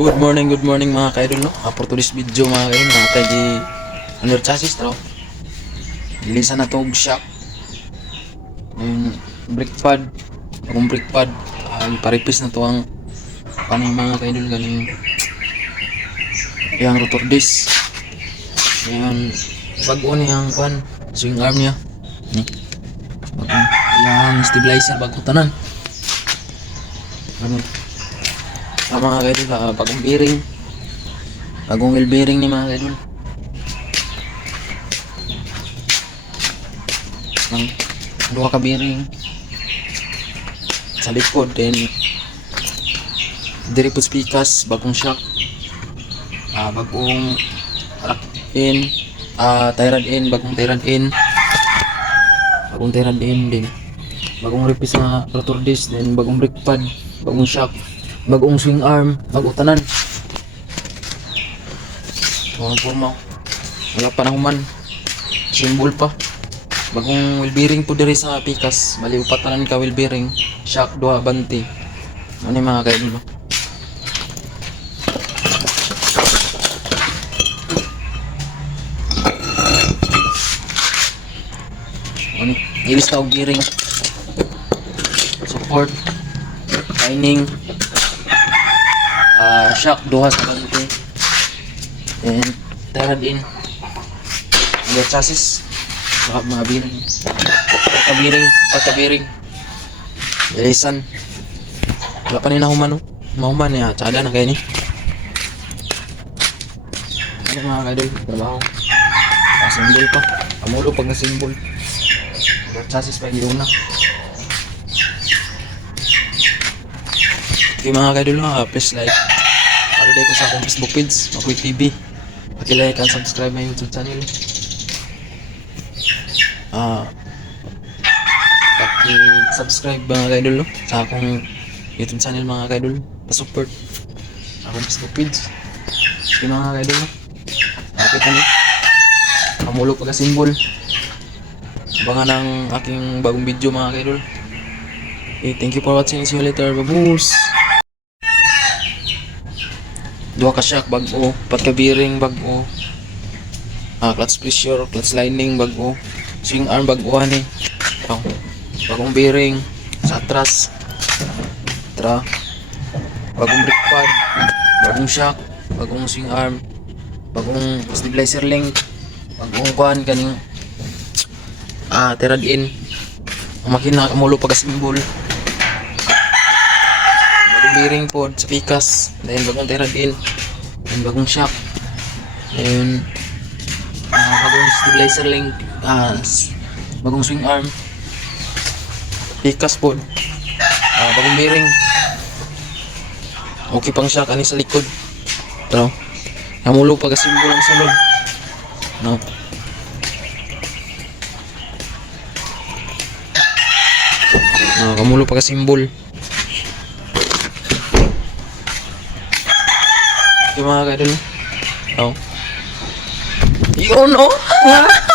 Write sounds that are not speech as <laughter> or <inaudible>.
Good morning, good morning mga kaidol no. Uh, for today's video mga kaidol, nakatay di under chassis to. Ilisan na to og shock. Yung brake pad, akong brake pad, uh, paripis na to ang paano yung mga kaidol galing yung rotor disc. Yan, bago niyang kwan, swing arm niya. Ni. Bago, yung stabilizer bago tanan. Ano? Ang mga kaidol, uh, bagong bearing. Bagong wheel bearing ni mga kaidol. Ang dua ka bearing. Sa likod, then diri po speakers, bagong shock. Ah, bagong rack in, ah, tie in, bagong tie in. Bagong tie in din. Bagong replace na rotor disc, then bagong brake pad, bagong shock, bagong swing arm, bagong tanan. Mga forma. Wala pa na human. Symbol pa. Bagong wheel bearing po diri sa pikas. Bali upat tanan ka wheel bearing. Shock duha banti. Ano yung mga kaidol ba? Ano? Ilis na og bearing. Support. Lining. Shock duha sa banti. And tarad in. Ang chassis. Baka mga bearing. Pagka-bearing. Pagka-bearing. Ilisan. Wala pa rin nahuman no? Mahuman niya. Tsada na kayo ni. Ano mga kadol? Trabaho. Asimbol pa. Amulo pag nasimbol. Chassis pa yung na. Okay mga kadol ha. Please like. Follow ko sa akong Facebook page. Makoy TV. Pakilike and subscribe my YouTube channel. Ah, paki-subscribe mga kaidol no? sa akong YouTube channel mga kaidol. Pa-support akong Facebook page. Sige mga kaidol no? Nakita niyo. Kamulo pagka symbol. Abangan ang aking bagong video mga kaidol. Okay, thank you for watching. See you later. Babush! Dua ka shock bago, pat ka bearing bago. Ah, clutch pressure, clutch lining bago. Swing arm bago ani. Oh, bagong bearing sa atras. Tra. Bagong brake pad, bagong shock, bagong swing arm, bagong stabilizer link, bagong kuan kaning ah terad in. Ang makina kamulo pag simbol. Bagong bearing pod sa pikas, then bagong terad in, then bagong shock. Then ah, bagong stabilizer link, s- bagong swing arm, pikas pod, ah, bagong bearing. Okay pang shock ani sa likod. Pero, namulo pag simbol ang sulod. No. No, kamulo pag Yung mga kadol. Oh. Yun oh! <laughs>